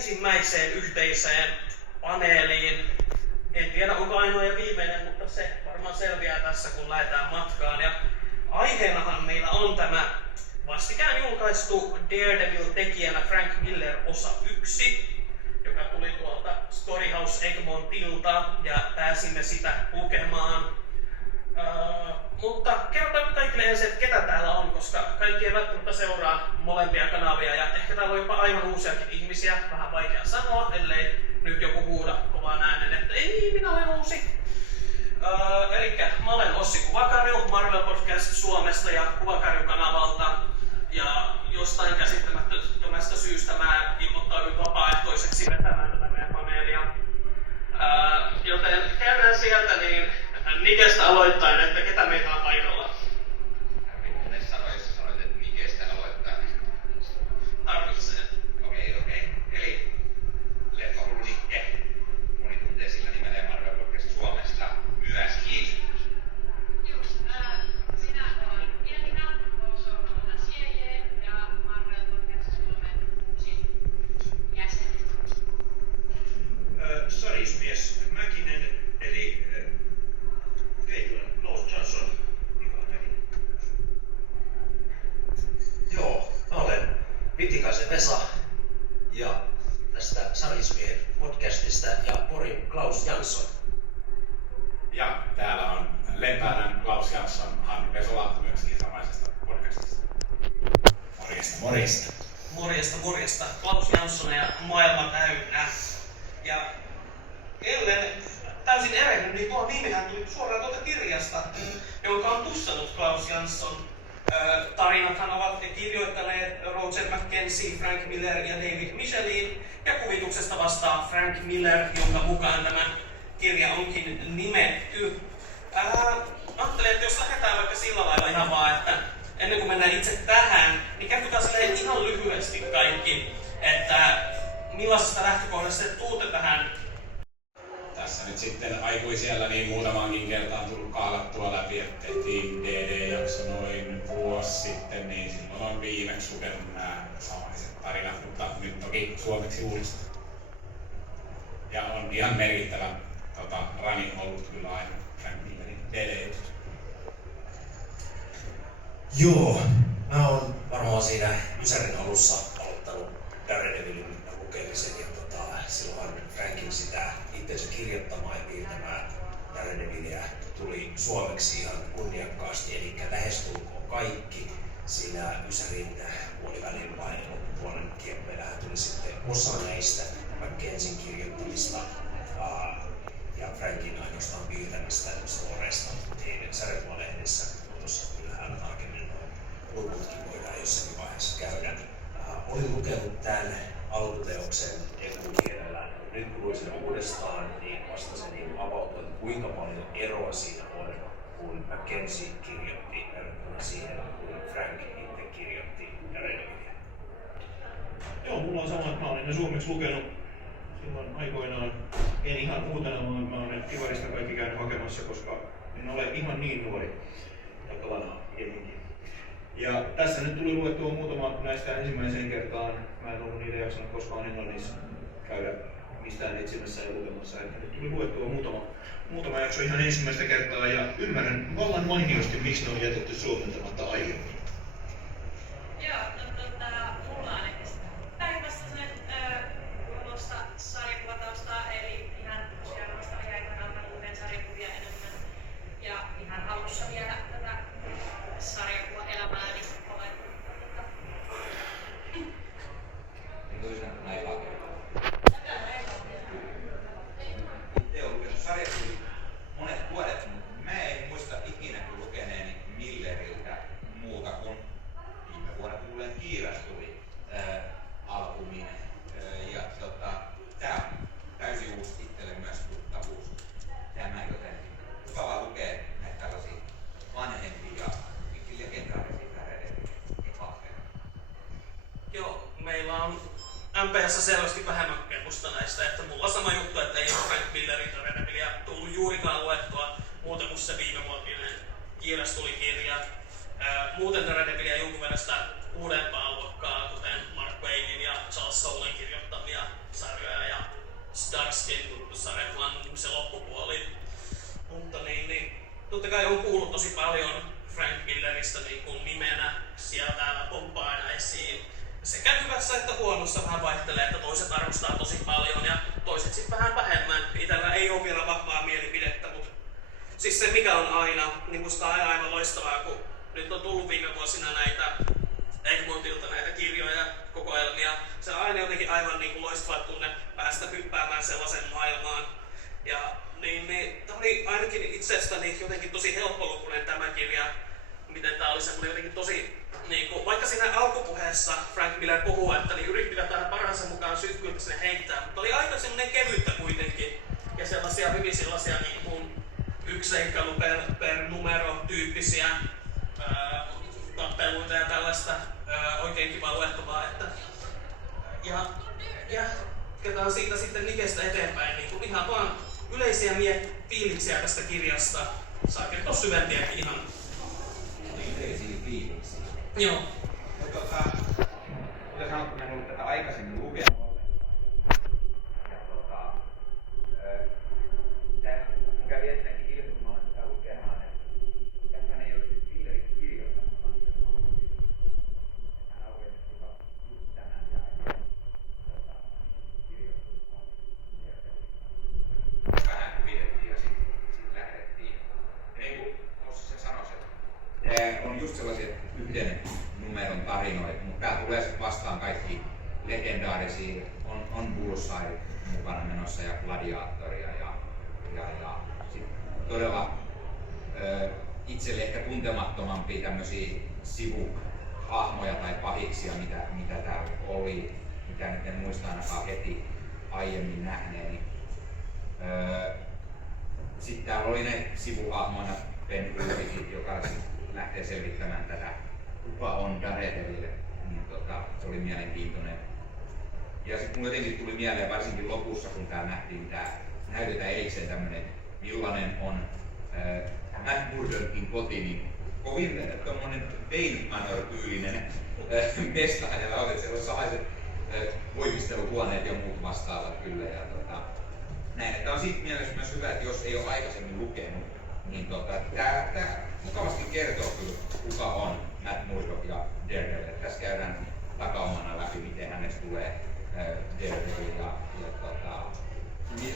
ensimmäiseen yhteiseen paneeliin. En tiedä onko ainoa ja viimeinen, mutta se varmaan selviää tässä kun lähdetään matkaan. Ja aiheenahan meillä on tämä vastikään julkaistu Daredevil-tekijänä Frank Miller osa 1, joka tuli tuolta Storyhouse Egmontilta ja pääsimme sitä lukemaan. Mutta kerrotaan kaikille ensin, että ketä täällä on, koska kaikki ei välttämättä seuraa molempia kanavia ja ehkä täällä on jopa aivan uusiakin ihmisiä, vähän vaikea sanoa, ellei nyt joku huuda kovaan äänen, että ei, minä olen uusi. Elikkä mä olen Ossi Kuvakarju, Marvel Podcast Suomesta ja Kuvakarju-kanavalta. Ja jostain käsittämättömästä syystä mä ilmoittauduin vapaaehtoiseksi vetämään tätä meidän paneelia. Joten käydään sieltä niin Nikestä aloittain, että ketä meitä on paikalla. Ne sanoit, jos sanoit, että Nikestä aloittaa. Tarvitsee. Okei. Eli leffahullu Nikke. Moni tuntee sillä nimellä Marvel Podcast Suomesta myöskin. Just, minä olen Elina, Ousoulalla CJ ja Marvel Podcast Suomen uusin jäsen. Sarismies Mäkinen, eli Caitlin Klaus Johnson. Joo, mä olen Vitikaisen Vesa ja tästä Sarismiehen podcastista ja Porin Klaus Jansson. Ja täällä on Lepälän Klaus Jansson, Hanni Pesolahti myöskin samaisesta podcastista. Morjesta. Morjesta. Klaus Jansson ja maailma täynnä. Ja ellen täysin erehdy, niin tuo nimihän tuli suoraan tuolta kirjasta, jonka on tussannut Klaus Jansson. Tarinathan ovat kirjoittaneet Roger McKenzie, Frank Miller ja David Michelin, ja kuvituksesta vastaa Frank Miller, jonka mukaan tämä kirja onkin nimetty. Ajattelin, että jos lähdetään vaikka sillä lailla ihan vaan, että ennen kuin mennään itse tähän, niin kertokaa silleen ihan lyhyesti kaikki, että millaisesta lähtökohdasta te tuutte tähän. Tässä nyt sitten aikuisiellä niin muutamankin kertaan tullut kaalattua läpi, että tehtiin DD-jakso noin vuosi sitten, niin silloin on viimeksi lukenut nämä samaiset tarinat, mutta nyt toki suomeksi uudestaan. Ja on ihan merkittävä rani ollut kyllä aina Frank Millerin DD. Joo, mä oon varmaan siinä Ysärin alussa aloittanut Daredevilin lukemisen ja silloin Frankin sitä itseensä kirjoittamaan ja piirtämään Daredevilia tuli suomeksi ihan kunniakkaasti, eli lähestulkoon kaikki. Siinä Ysärin puolivälin vai loppupuolen kieppeillähän tuli sitten osa näistä McKenzien kirjoittamista ja Frankin ainoastaan piirtämistä storeista. Sarjakuva-lehdessä tuossa kyllähän tarkemmin luvutkin voidaan jossakin vaiheessa käydä. Olin lukenut tämän alkuteoksen englanninkielellä. Nyt kun luin sen uudestaan, niin vasta se niin avautui, että kuinka paljon eroa siinä on, kun McKenzie kirjoitti verrattuna siihen, kun Frank itse kirjoitti Daredevilia. Joo, mulla on sama, että mä olen ne suomeksi lukenut silloin aikoinaan. En ihan uutena, vaan mä olen Kivarista kaikki käynyt hakemassa, koska en ole ihan niin nuori ja vanha jengi. Ja tässä nyt tuli luettua muutama näistä ensimmäiseen kertaan. Mä en ollut niitä jaksanut koskaan englannissa käydä mistään etsimässä ja lukemassa. Että nyt tuli luettua muutama jakso ihan ensimmäistä kertaa ja ymmärrän vallan mainiosti, miksi ne on jätetty suomentamatta aiemmin. Joo, mulla on ehkä päivästä tuosta sarjakuvataustaa, eli ihan tosiaan vasta aikoinaan mä luen sarjakuvia enemmän. Ja ihan alussa vielä tätä sarjakuvaelämää, niin olen. Itse olen lukenut sarjakuvia monet vuodet, mutta mä en muista ikinä lukeneeni Milleriltä muuta kuin viime vuonna tulleen Kiiras tuli albuminen. Ja tää on täysin uusi itselle myös tuttavuus. Tämä jotenkin mukavaa lukee näitä tällaisia vanhempia legendaarisia Daredevil-epaakkeja. Joo, meillä on MP:ssä selvästi vähemmän kokemusta näistä, että mulla on sama juttu, että ei ole Frank Millerin Daredevilia tullut juurikaan luettua muuta kuin se viimevuotinen Kiiras tuli kirja. Muuten Daredevilia jonkun verran sitä uudempaa luokkaa, kuten Mark Waidin ja Charles Soulen kirjoittamia kai on kuullut tosi paljon Frank Milleristä niin kuin nimenä siellä täällä pomppaa aina esiin. Sekä hyvässä että huonossa vähän vaihtelee, että toiset arvostaa tosi paljon ja toiset sitten vähän vähemmän. Itellä ei ole vielä vahvaa mielipidettä, mutta siis se mikä on aina, niin musta on aina aivan loistavaa, kun nyt on tullut viime vuosina näitä Egmontilta näitä kirjoja ja kokoelmia. Se on aina jotenkin aivan niin kuin loistava tunne päästä hyppäämään sellaisen maailmaan. Ja niin tämä oli ainakin itsestäni jotenkin tosi helppolukuinen tämä kirja. Miten tää oli semmoinen jotenkin tosi, niin kuin, vaikka siinä alkupuheessa Frank Miller puhuu, että niin yrittivät aina parhaansa mukaan sytkyltä sinne heittää, mutta oli aika semmoinen kevyttä kuitenkin. Ja sellaisia hyvin sellaisia niin kuin yksi seikkailu per numero tyyppisiä tappeluita ja tällaista oikein kiva luettavaa. Että, ja jatketaan siitä sitten Nikestä eteenpäin, niin kuin ihan vaan yleisiä fiiliksiä tästä kirjasta. Saa kertoa syvempiäkin ihan. Yleisiä fiiliksiä. Joo. No kuten sanottu, mä en ollut tätä aikaisemmin lukenut ollenkaan. Ja mun kävi ensinnäkin ilmi, kun mä olen tätä lukemaan, että tässä ei ole Millerin kirjoittanut. Hän avoimesti joka tämän ja kirjoittanut. Vähän kuvitettiin ja sitten lähdettiin. Ja niin kuin Ossi sen sanoi, että on just sellaisia yhden numeron tarinoita, mutta tää tulee sitten vastaan kaikki legendaarisia, on Bullseye mukana menossa ja Gladiatoria ja sit todella itselle ehkä tuntemattomampia tämmöisiä sivuhahmoja tai pahiksia, mitä täällä oli, mitä nyt en muista ainakaan heti aiemmin nähneeni. Sitten täällä oli ne sivuhahmoina Ben Urich, joka lähtee selvittämään tätä, kuka on Daredevil, niin se oli mielenkiintoinen. Ja sitten mulle jotenkin tuli mieleen varsinkin lopussa, kun täällä näytetään erikseen tämmönen, millainen on Matt Murdockin koti, niin kovin tommonen Wayne Manor-tyylinen mesta hänellä on, että siellä on sellaiset voimisteluhuoneet ja muut vastaavat kyllä. Ja näin, että on siitä mielessä myös hyvä, että jos ei ole aikaisemmin lukenut, niin tää mukavasti kertoo kyllä, kuka on Matt Murdock ja Daredevil. Tässä käydään takaumana läpi, miten hänestä tulee Daredevil ja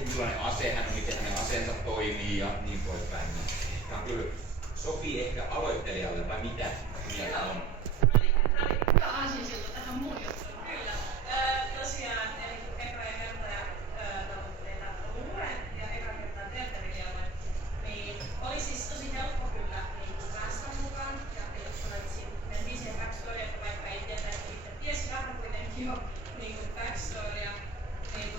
millainen ase hän on, miten hänen aseensa toimii ja niin poispäin. Tämä on kyllä sopii ehkä aloittelijalle, vai mitä mieltä on? Tämä oli hyvä aasinsilta tähän muun juttuun, kyllä. Tosiaan, eli kun eka kertaa tavoitteita luen ja eka kertaa Daredevilia, niin oli siis tosi helppo kyllä niin päästä mukaan. Ja kun mentiin siihen backstoryin, että vaikka ei tiesi vähän kuitenkin jo niin backstorya, niin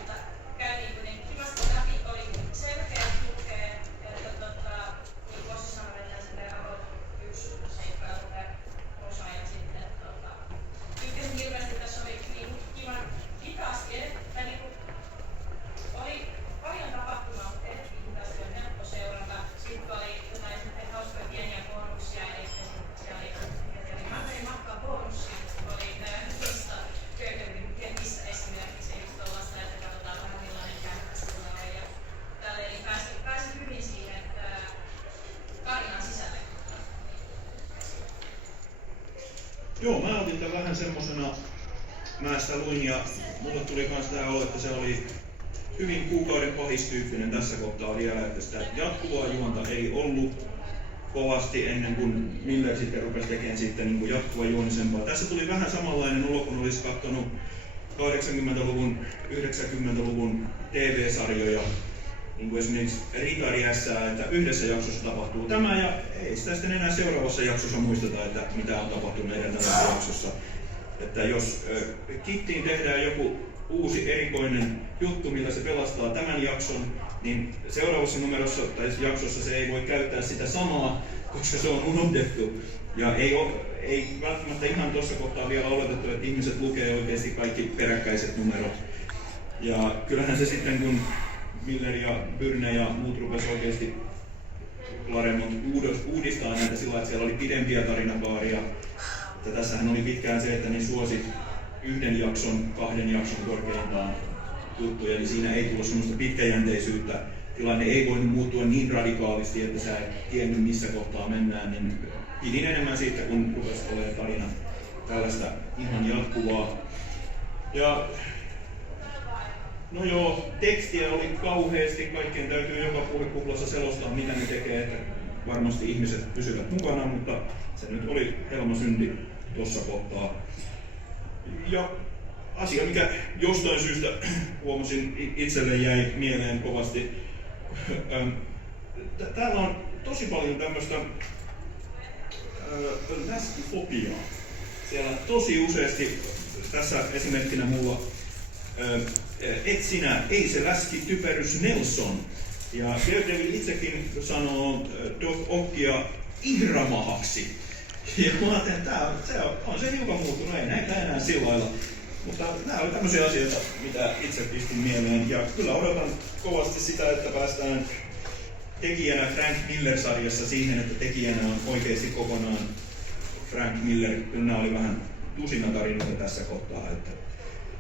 käytiin kuitenkin kivasti läpi, oli selkeä lukee, että niin voisi sanoa, että se on yksi seikkailu per osa ja sitten tykkäsin hirveästi, tässä oli niin kiva hitaasti, että niin oli paljon tapahtumaa, mutta edettiin hitaasti on helppo seurata. Sitten oli jotain hauskoja pieniä bonuksia, eli siellä oli Mandarin matkaa bonuksia, oli tuosta Daredevil ketissä esimerkiksi, just tuollaista, että katsotaan vähän millainen kämppä sillä on ja tälle, eli pääsi hyvin siihen tarinan sisälle. Joo, mä otin tämän vähän semmosena, mä sitä luin ja mulle tuli kans tää olo, että se oli hyvin kuukauden pahistyyppinen tässä kohtaa vielä, että sitä jatkuvaa juonta ei ollut kovasti ennen kuin Miller sitten rupesi tekemään sitten niin kuin jatkuva juonisempaa. Tässä tuli vähän samanlainen olo, kun olisi katsonut 80-luvun, 90-luvun TV-sarjoja, niin kuin esimerkiksi Ritari S:ää, että yhdessä jaksossa tapahtuu tämä ja ei sitä sitten enää seuraavassa jaksossa muisteta, että mitä on tapahtunut edeltävässä jaksossa. Että jos Kittiin tehdään joku uusi erikoinen juttu, millä se pelastaa tämän jakson, niin seuraavassa numerossa tai jaksossa se ei voi käyttää sitä samaa, koska se on unohdettu. Ja ei välttämättä ihan tuossa kohtaa vielä oletettu, että ihmiset lukee oikeasti kaikki peräkkäiset numerot. Ja kyllähän se sitten, kun Miller ja Byrne ja muut rupesivat oikeasti Claremont uudistaa näitä sillä, että siellä oli pidempiä tarinakaaria. Että tässähän oli pitkään se, että ne suosi yhden jakson, kahden jakson korkeintaan juttuja, niin siinä ei tullut semmoista pitkäjänteisyyttä tilanne ei voinut muuttua niin radikaalisti, että sä et tiennyt missä kohtaa mennään, niin pidin enemmän siitä, kun rupesi olemaan tarina tällaista ihan jatkuvaa. Ja no joo, tekstiä oli kauheasti, kaikkien täytyy joka puhekuplassa selostaa mitä ne tekee, että varmasti ihmiset pysyvät mukana, mutta se nyt oli helmasynti tuossa kohtaa. Ja asia, mikä jostain syystä huomasin itselle jäi mieleen kovasti. Täällä on tosi paljon tämmöistä läskifobiaa. Siellä tosi useasti, tässä esimerkkinä mulla, et sinä, ei se läski typerys Nelson. Ja Daredevil itsekin sanoo Doc Ockia ihramahaksi. Ja mä ajattelin, että on se hiukan muuttunut, ei näitä enää sillä lailla. Mutta nämä oli tämmöisiä asioita, mitä itse pistin mieleen. Ja kyllä odotan kovasti sitä, että päästään tekijänä Frank Miller-sarjassa siihen, että tekijänä on oikeasti kokonaan Frank Miller. Kyllä nämä oli vähän tusina tarinoita tässä kohtaa. Että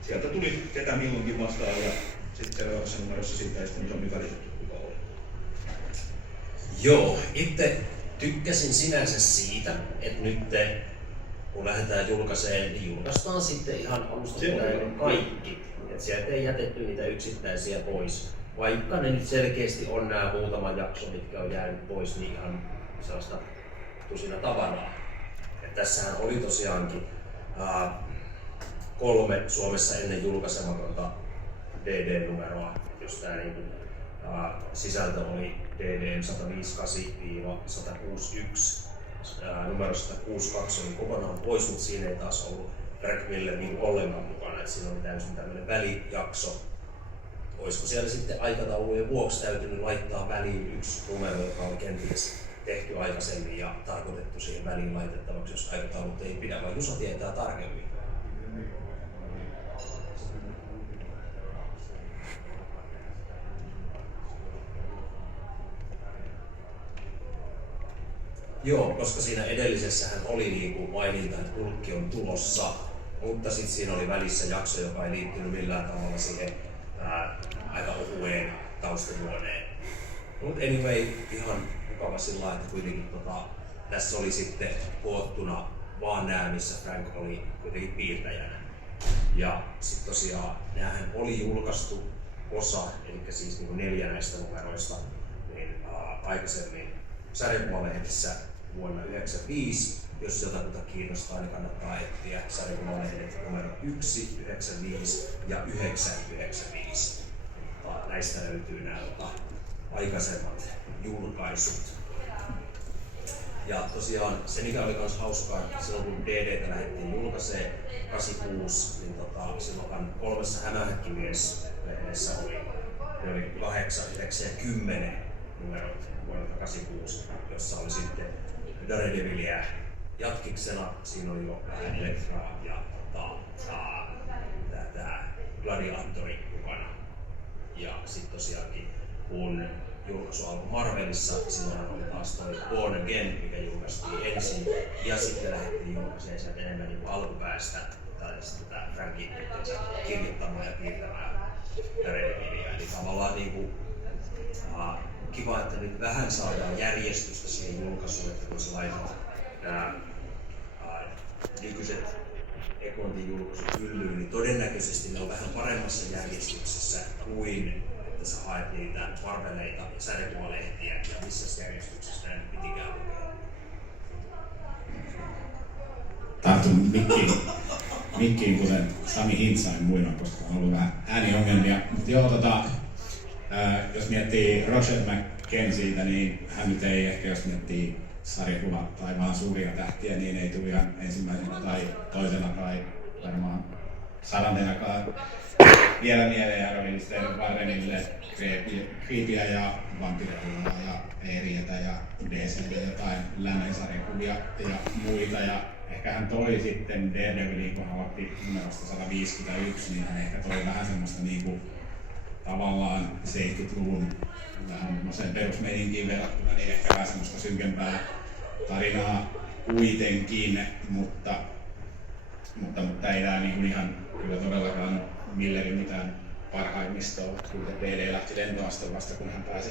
sieltä tuli ketä milloinkin vastaan ja sitten seuraavassa numerossa siitä ei sitten isommin välitetty kuka oli. Joo, itse tykkäsin sinänsä siitä, että nyt kun lähdetään julkaiseen, niin julkaistaan sitten ihan alusta kaikki. Et sieltä ei jätetty niitä yksittäisiä pois. Vaikka ne nyt selkeästi on nämä muutama jakso, mitkä on jäänyt pois, niin ihan sellaista tusina tavaraa. Et tässähän oli tosiaankin 3 Suomessa ennen julkaisematonta DD-numeroa, jos tämä niinku, sisältö oli DD 158-161. Numero 162 oli kokonaan pois, mutta siinä ei taas ollut Frank Miller niin ollenkaan mukana. Et siinä oli täysin tämmöinen välijakso. Olisiko siellä sitten aikataulujen vuoksi täytynyt laittaa väliin yksi numero, joka oli kenties tehty aikaisemmin ja tarkoitettu siihen väliin laitettavaksi, jos aikataulut ei pidä, vai Jusa tietää tarkemmin? Joo, koska siinä edellisessähän oli niinku maininta, että Hulkki on tulossa, mutta sitten siinä oli välissä jakso, joka ei liittynyt millään tavalla siihen aika ohueen taustajuoneen. Mutta anyway, ihan mukava sillä että kuitenkin tässä oli sitten koottuna vaan nämä, missä Frank oli kuitenkin piirtäjänä. Ja sitten tosiaan näähän oli julkaistu osa, eli siis niinku 4 näistä numeroista, niin aikaisemmin sarjakuvalehdissä vuonna 1995. Jos jotakuta kiinnostaa, niin kannattaa etsiä sarjakuvalehdet numero 1, 95 ja 995. Näistä löytyy nämä aikaisemmat julkaisut. Ja tosiaan se mikä oli myös hauskaa, silloin kun DD:tä lähdettiin julkaiseen 86, niin silloin 3 Hämähäkkimies-lehdessä oli 8, 9 ja 10 numerot vuodelta 86, jossa oli sitten Daredevilia jatkiksena. Siinä oli jo vähän Elektraa ja tämä Gladiatori mukana. Ja sitten tosiaankin kun julkaisu alkoi Marvelissa, silloin oli taas toi Born Again, mikä julkaistiin ensin. Ja sitten lähdettiin julkaiseen sieltä enemmän niin alkupäästä tätä Frankin kirjoittamaan ja piirtämään Daredevilia. Eli tavallaan niin kiva, että nyt vähän saadaan järjestystä siihen julkaisuun, että kun sä laitat nämä nykyiset Ekontin julkaisut hyllyyn, niin todennäköisesti ne on vähän paremmassa järjestyksessä kuin että sä haet niitä Marveleita ja sarjakuvalehtiä ja missä järjestyksessä näin pitikään lukea. Tartun mikkiin kuten Sami Hintsain muina, koska on ollut vähän ääniongelmia. Mutta joo, jos miettii Roger McKenzietä, niin hän nyt ei ehkä, jos miettii sarjakuva tai vaan suuria tähtiä, niin ei tule ihan ensimmäisenä tai toisena tai varmaan 100:nakaan vielä mieleen ja Rovinisten Warrenille Creepyä ja Vampirella ja Eerietä ja DC:tä jotain lännen-sarjakuvia ja muita. Ja ehkä hän toi sitten Daredevilin, kun hän otti numerosta 151, niin hän ehkä toi vähän semmoista niinku tavallaan 70-luvun vähän perusmeininkiin verrattuna, niin ehkä vähän semmoista synkempää tarinaa kuitenkin, mutta ei tää niinku ihan kyllä todellakaan Millerin mitään parhaimmistoon, kun DD lähti lentoastelusta, kun hän pääsi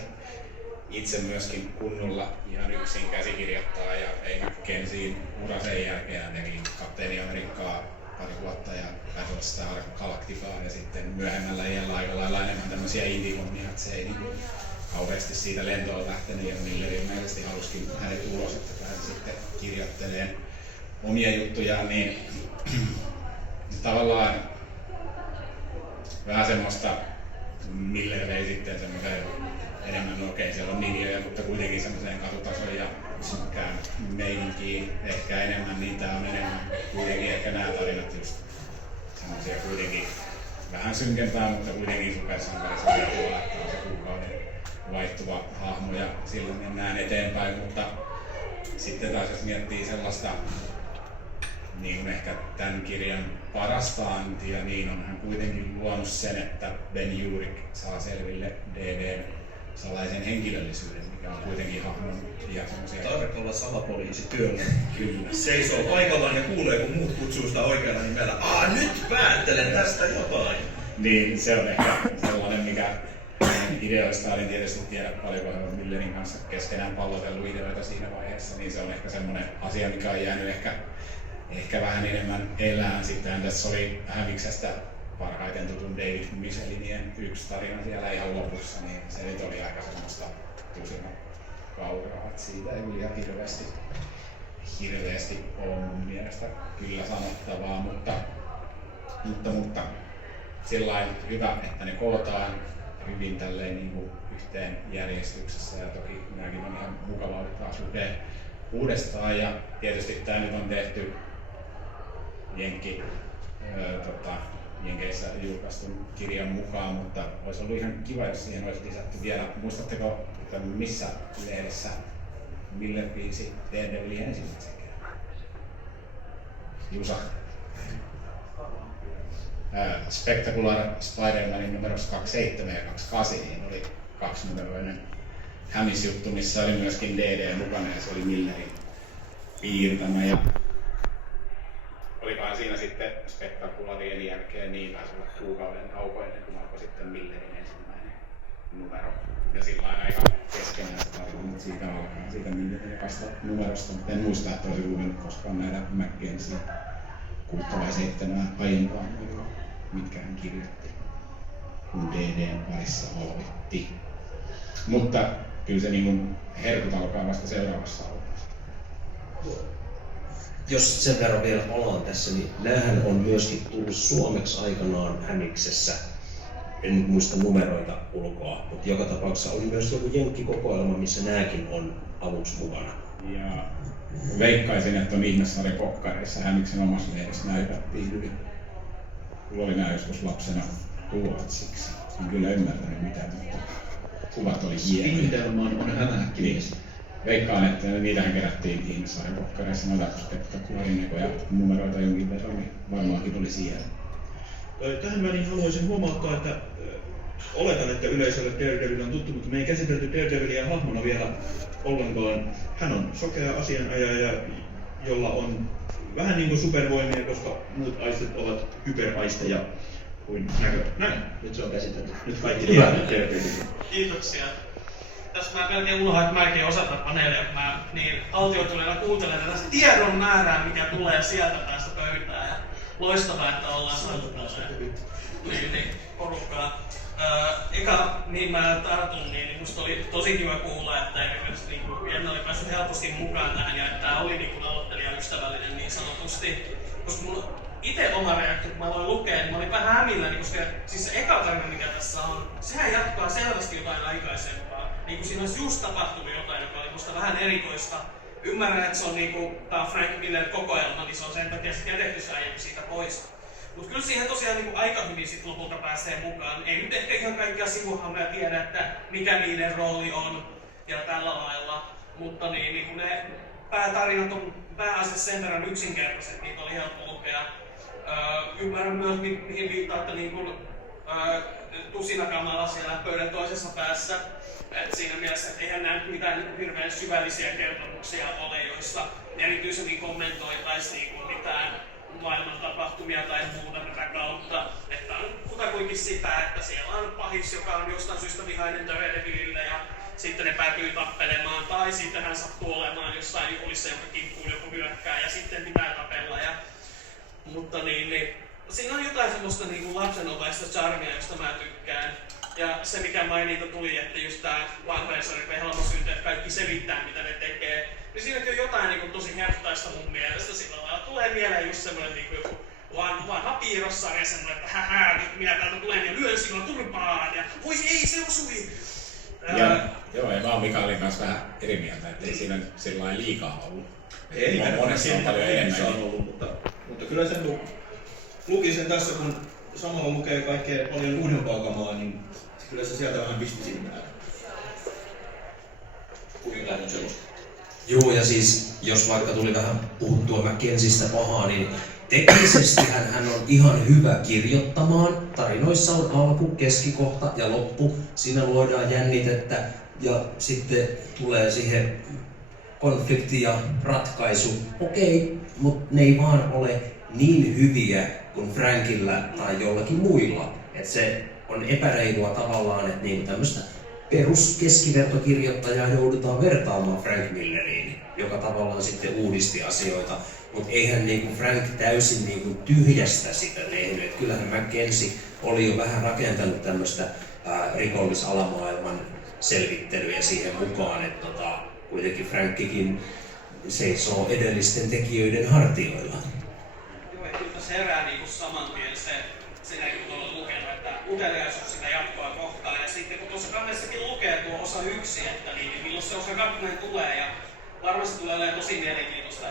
itse myöskin kunnolla ihan yksin käsikirjoittaa ja ei Mackenzien ura sen jälkeen teki Kapteeni Amerikkaa pari vuotta ja Battlestar Galacticaa ja sitten myöhemmällä iällä aika lailla enemmän tämmöisiä indie-hommia, että se ei niin kauheasti siitä lentoon lähtenyt ja Miller ilmeisesti halusikin hänet ulos, että pääsi sitten kirjoittelemaan omia juttujaan, niin tavallaan vähän semmoista Miller vei sitten semmoiseen enemmän, okei, siellä on ninjoja, mutta kuitenkin semmoiseen katutason ja synkkään meininkiin ehkä enemmän, niin tää on enemmän kuitenkin ehkä nämä tarinat just semmoisia kuitenkin vähän synkempää, mutta kuitenkin supersankarisarja tuolla, että on se kuukauden vaihtuva hahmo ja silloin mennään eteenpäin, mutta sitten taas jos miettii sellaista niin kuin ehkä tämän kirjan parasta antia, niin on hän kuitenkin luonut sen, että Ben Urich saa selville DD:n salaisen henkilöllisyyden, mikä on kuitenkin hahmon ja semmoisia... Tarkalla salapoliisityöllä. Kyllä. Seisoo paikallaan ja kuulee, kun muut kutsuu sitä oikealla nimellä. Nyt päättelen tästä jotain! Niin, se on ehkä sellainen, mikä ideoista en tietysti tiedä paljonko he on Millerin kanssa keskenään pallotellut ideoita siinä vaiheessa, niin se on ehkä semmoinen asia, mikä on jäänyt ehkä vähän enemmän elään. Sitten tässä oli Hämiksestä parhaiten tutun David Michelinien yksi tarina siellä ihan lopussa, niin se nyt oli aika semmoista tusina kauraa, että siitä ei kyllä ihan hirveästi ole mun mielestä kyllä sanottavaa, mutta sillain hyvä, että ne kootaan hyvin tälleen niin kuin yhteen järjestyksessä ja toki minäkin on ihan mukavaa taas lukea uudestaan ja tietysti tää nyt on tehty Jenkeissä julkaistun kirjan mukaan, mutta olisi ollut ihan kiva, jos siihen olisi lisätty vielä. Muistatteko, että missä lehdessä Miller biisi Daredevil ensimmäisen kerran? Jusa. Spectacular Spider-Manin numerossa 27 ja 28 niin oli kaksinumeroinen Hämis-juttu, missä oli myöskin DD mukana ja se oli Millerin piirtämä. Ja olikohan siinä sitten Spectacularien jälkeen niin taisi olla kuukauden tauko ennen kuin alkoi sitten Millerin ensimmäinen numero. Ja sillä on aika keskenään se tarina, mutta siitä alkaa siitä Millerin ekasta numerosta, mutta en muista, että olisi lukenut koskaan näitä Mackenzien 6 vai 7 aiempaa numeroa, mitkä hän kirjoitti, kun DD:n parissa olvitti. Mutta kyllä se niin herkut alkaa vasta seuraavassa alkuassa. Jos sen verran vielä palaan tässä, niin näähän on myöskin tullut suomeksi aikanaan Hämiksessä. En nyt muista numeroita ulkoa, mutta joka tapauksessa oli myös joku jenkkikokoelma, missä nääkin on aluksi mukana. Ja veikkaisin, että on ihmessarjakokkareissa Hämiksen omassa lehdessä näytettiin hyvin. Mulla oli nää joskus lapsena ruotsiksi. En kyllä ymmärtänyt mitään, mutta kuvat oli hienoja. Spindelman on hämähäkkimies. Veikkaan, että niitähän kerättiin ihmissarjakokkareissa noita Spectacularin ja numeroita jonkin verran, niin varmaankin oli siellä. Tähän väliin haluaisin huomauttaa, että oletan, että yleisölle Daredevil on tuttu, mutta me ei käsitelty Daredevilia hahmona vielä ollenkaan. Hän on sokea asianajaja, jolla on vähän niin kuin supervoimia, koska muut aistit ovat hyperaisteja kuin näkö. Näin, nyt se on käsitelty. Nyt kaikki Hyvä. Daredevil. Kiitoksia. Tässä mä melkein unohan, että mäkin osatan paneelia, kun mä niin autiotuneena kuuntelen tätä tiedon määrää, mikä tulee sieltä päästä pöytään. Ja loistavaa, että ollaan saatu niin, porukkaa. Eka, niin mä tartun, niin musta oli tosi kiva kuulla, että niin Jenna oli päässyt helposti mukaan tähän ja että tää oli niin aloittelijaystävällinen niin sanotusti. Koska mulla itse oma reaktio, kun mä aloin lukea, niin mä olin vähän hämilläni, koska siis se eka tarina, mikä tässä on, sehän jatkaa selvästi jotain aikaisempaa. Niin kuin siinä olisi just tapahtunut jotain, joka oli musta vähän erikoista. Ymmärrän, että se on niinku, tää on Frank Miller kokoelma, niin se on sen takia sit jätetty se aiemmin siitä pois. Mut kyllä siihen tosiaan niinku aika hyvin sit lopulta pääsee mukaan. Ei nyt ehkä ihan kaikkia sivuhahmoja tiedä, että mikä niiden rooli on ja tällä lailla. Mutta niin kun ne päätarinat on pääasiassa sen verran yksinkertaiset, niitä oli helppo lukea. Ymmärrän myös, mihin viittaatte niin tusinakamalla siellä pöydän toisessa päässä. Et siinä mielessä, että eihän nämä mitään hirveän syvällisiä kertomuksia ole, joissa erityisemmin kommentoitaisiin mitään maailman tapahtumia tai muuta tätä kautta. Että on kutakuinkin sitä, että siellä on pahis, joka on jostain syystä vihainen Daredevilille ja sitten ne päätyy tappelemaan. Tai sitten hän sattuu olemaan jossain juhlissa, jonka kimppuun joku hyökkää ja sitten pitää tapella. Mutta siinä on jotain semmoista lapsenomaista charmia, josta mä tykkään. Ja se mikä mainita tuli, että just tää vanhojen sarjojen helmosyyteet, kaikki selittää mitä ne tekee. Niin siinäkin on jotain tosi herttaista mun mielestä sillä lailla. Tulee mieleen just semmoinen joku vanha piirrossarja semmoinen, että nyt minä täältä tulen ja lyön sinua turpaan ja voi ei se osui! Joo, ja mä oon Mikaelin kanssa vähän eri mieltä, että ei siinä sillä lailla liikaa ollut. Ei monessa on paljon enemmän ollut, mutta kyllä sen luki sen tässä, kun samalla lukee kaikkea paljon uudempaa kamaa, niin kyllä se sieltä vähän pisti silmään. Kuinka on sellaista? Joo, ja siis jos vaikka tuli vähän puhuttua Mackenzista pahaa, niin teknisesti hän on ihan hyvä kirjoittamaan. Tarinoissa on alku, keskikohta ja loppu. Siinä luodaan jännitettä ja sitten tulee siihen konflikti ja ratkaisu. Okei, mutta ne ei vaan ole niin hyviä kuin Frankilla tai jollakin muilla. Et se on epäreilua tavallaan, että niinku tämmöistä peruskeskivertokirjoittajaa joudutaan vertaamaan Frank Milleriin, joka tavallaan sitten uudisti asioita. Mutta eihän niinku Frank täysin niinku tyhjästä sitä tehnyt. Et kyllähän Mackenzie oli jo vähän rakentanut tämmöistä rikollisalamaailman selvittelyä siihen mukaan. Että kuitenkin Frankkikin seisoo edellisten tekijöiden hartioilla. Joo, ja kyllä se herää saman tien siinä kun olen lukenut, että uteliaisuus sitä jatkoa kohtaan. Ja sitten kun tuossa kannessakin lukee tuo osa 1, että milloin se osa 2 tulee. Ja varmasti tulee olemaan tosi mielenkiintoista.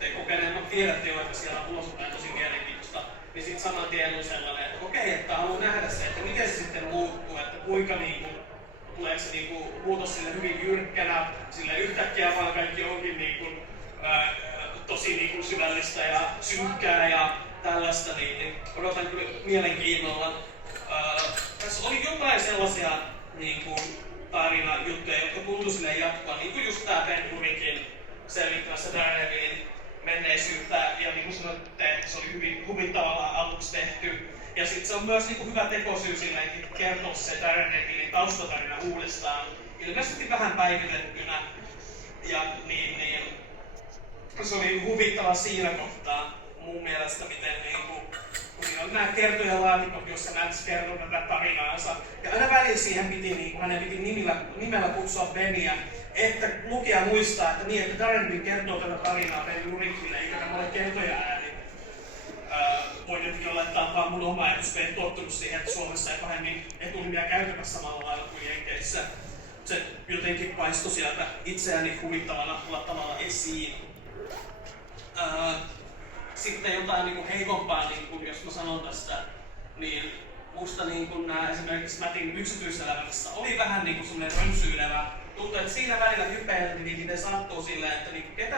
Te kokeneemmat tiedätte jo, että siellä on ulospäin tosi mielenkiintoista. Niin sitten saman tien on sellainen, että okei, että haluan nähdä se, että miten se sitten muuttuu. Että kuinka tuleeko se muutos sille hyvin jyrkkänä, sille yhtäkkiä vaan kaikki onkin tosi syvällistä ja synkkää ja tällaista, niin odotan kyllä mielenkiinnolla. Tässä oli jotain sellaisia tarinajuttuja, jotka tuntui sille jatkoa, niin kuin just tää Ben Hurikin selvittämässä Daredevilin menneisyyttä, ja niin kuin sanoitte, se oli hyvin huvittavalla aluksi tehty. Ja sitten se on myös hyvä tekosyy silleen kertoa se Daredevilin taustatarina uudestaan, ilmeisesti vähän päivitettynä. Ja se oli huvittava siinä kohtaa mun mielestä, miten kun siinä on nämä kertojalaatikot, jossa Mads kertoo tätä tarinaansa. Ja aina välillä siihen piti, hänen piti nimellä kutsua Beniä, että lukija muistaa, että Daredevil kertoo tätä tarinaa Ben Urikille, eikä tämä ole kertoja ääni. Voi nyt olla, että on vaan mun oma ajatus, en tottunut siihen, että Suomessa ei pahemmin etunimiä käytetä samalla lailla kuin Jenkeissä. Se jotenkin paistui sieltä itseäni huvittavana tavalla esiin. Sitten jotain heikompaa, jos mä sanon tästä, niin musta nämä esimerkiksi Mattin yksityiselämässä oli vähän semmoinen rönsyilevä. Tuntuu, että siinä välillä hypeiltiin, miten sattuu silleen, että ketä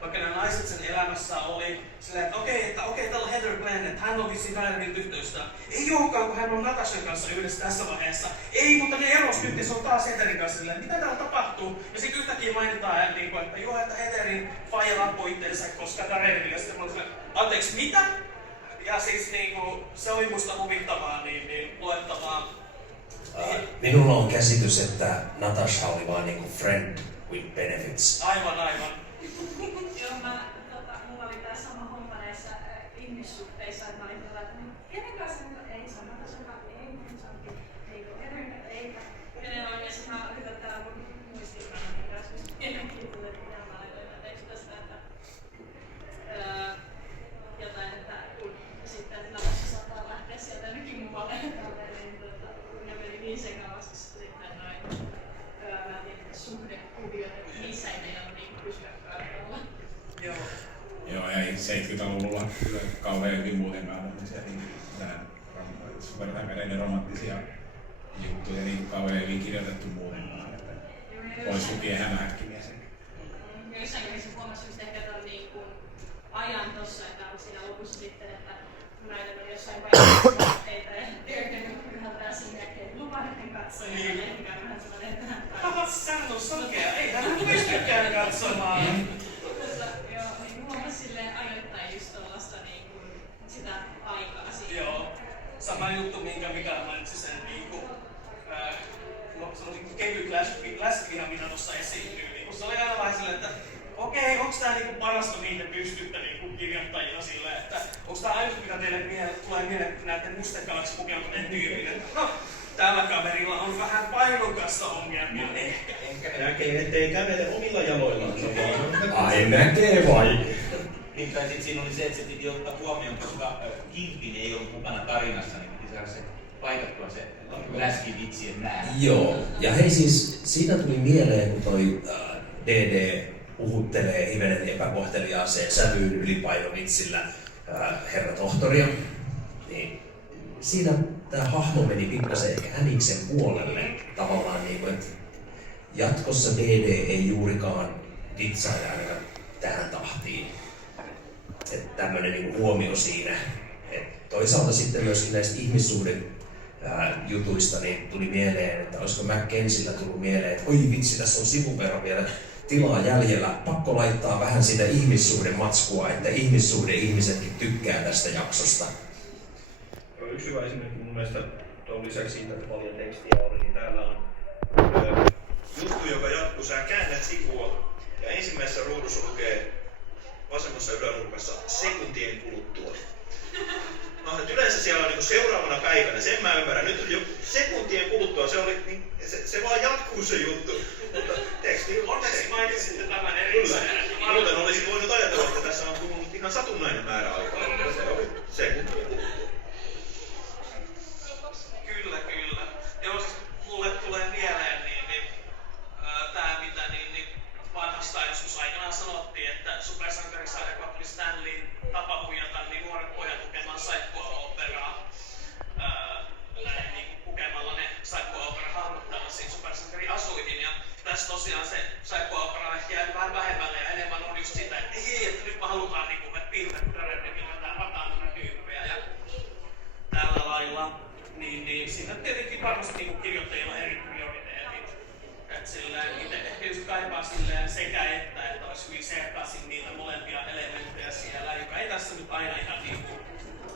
vaikka nämä naiset sen elämässä oli silleen, että okei, täällä on Heather Glenn, että hän on vissiin Daredevilin tyttöistä. Ei olekaan, kun hän on Natashan kanssa yhdessä tässä vaiheessa. Ei, mutta ne eros nyt ja se on taas Heatherin kanssa silleen, mitä täällä tapahtuu? Ja sitten yhtäkkiä mainitaan, että joo, että Heatherin faija lappoi itseensä, koska Daredevil, ja sitten mä olin silleen, anteeksi, mitä? Ja siis se oli musta huvittavaa, luettavaa. Minulla on käsitys, että Natasha oli vaan friend with benefits. Aivan. Joo, mulla oli tää sama homma näissä ihmissuhteissa, että mä olin että kenen kanssa ei se on Natashan kanssa, ei kenen on, ja sit mä yritän täällä mun muistiinpanojen kanssa mielenkiintoinen, että mitä mä olin tekstissä, että jotain, että kun sitten Natasha saattaa lähteä sieltä jonnekin muualle, kun ne meni niin sekavasti sitten noin suhdekuviot, että niissä ei meidän pysyä kartalla. Joo, ja 70-luvulla kyllä kauhean hyvin muutenkaan tämmöisiä supertäkäreiden romanttisia juttuja, niin kauhean hyvin kirjoitettu muutenkaan, että pois lukien hämähäkkimiä sen. Jossain kävissä huomasin just ehkä ton ajan tossa, että on siinä lopussa sitten, että nainen oli jossain vaiheessa teitä ja Dirk yhältää siinä lupainen katsoja ja ehkä vähän sellainen, että hän Hän on sokea, ei hän pystykään katsomaan. Joo, niin huomasin silleen ajoittain just tollaista sitä aikaa siinä. Joo. Sama juttu, minkä Mikael mainitsi sen sanoisin kevyt läskiviha, mitä tuossa esiintyy. Niin se oli aina vähän silleen, että okei, onks tää niinku parasta minkä pystytte niinku kirjoittajina silleen, että onks tää ainut mitä teille tulee mieleen, kun näette mustekalaksi pukeutuneen tyypin? No, tällä kaverilla on vähän painokasta ongelmia ehkä. Näkee, ettei kävele omilla jaloillaan. Ai näkee vai? Niin, tai sitten siinä oli se, että se piti ottaa huomioon, koska Kingpin ei ollut mukana tarinassa, niin piti saada se paikattua se läskivitsien määrä. Joo, ja hei siis siitä tuli mieleen, kun toi DD puhuttelee hivenen epäkohteliaaseen sävyyn ylipainovitsillä herra tohtoria, niin siinä tämä hahmo meni pikkasen ehkä Häniksen puolelle tavallaan niin kuin, että jatkossa DD ei juurikaan vitsaile ainakaan tähän tahtiin. Että tämmöinen niin huomio siinä. Et toisaalta sitten myös näistä ihmissuhdejutuista niin tuli mieleen, että olisiko Mackenzilla tullut mieleen, että oi vitsi, tässä on sivun verran vielä tilaa jäljellä. Pakko laittaa vähän sitä ihmissuhdematskua, että ihmisetkin tykkää tästä jaksosta. Yksi hyvä esimerkki mun mielestä tuon lisäksi siitä, että paljon tekstiä oli, niin täällä on juttu, joka jatkuu. Sä käännät sivua ja ensimmäisessä ruudussa lukee vasemmassa ylänurkassa sekuntien kuluttua. No, yleensä siellä on niin seuraavana päivänä, sen mä ymmärrän. Nyt jo sekuntien kuluttua, se vaan jatkuu se juttu. Mutta teksti onneksi mainitsitte tämän erikseen. Kyllä. Muuten olisi voinut ajatella, että tässä on tullut ihan satunnainen määrä aikaa. Se oli sekuntien kuluttua. Kyllä. Joo, siis mulle tulee mieleen tää mitä vanhastaan joskus aikanaan sanottiin, että supersankarisarja oli Stanleyn tapa huijata niin nuoret pojat lukemaan saippuaoperaa näin niin pukemalla ne saippuaopera-hahmot tällaisiin supersankariasuihin. Ja tässä tosiaan se saippuaopera on ehkä jäänyt vähän vähemmälle ja enemmän on just sitä, että hei, että nyt me halutaan niinku piirret Daredevilillä tää hataan tyyppejä ja tällä lailla. Niin siinä tietenkin varmasti niinku kirjoittajilla eri prioriteetit. Et silleen itse ehkä just kaipaa silleen sekä että olisi hyvin sekaisin niitä molempia elementtejä siellä, joka ei tässä nyt aina ihan niinku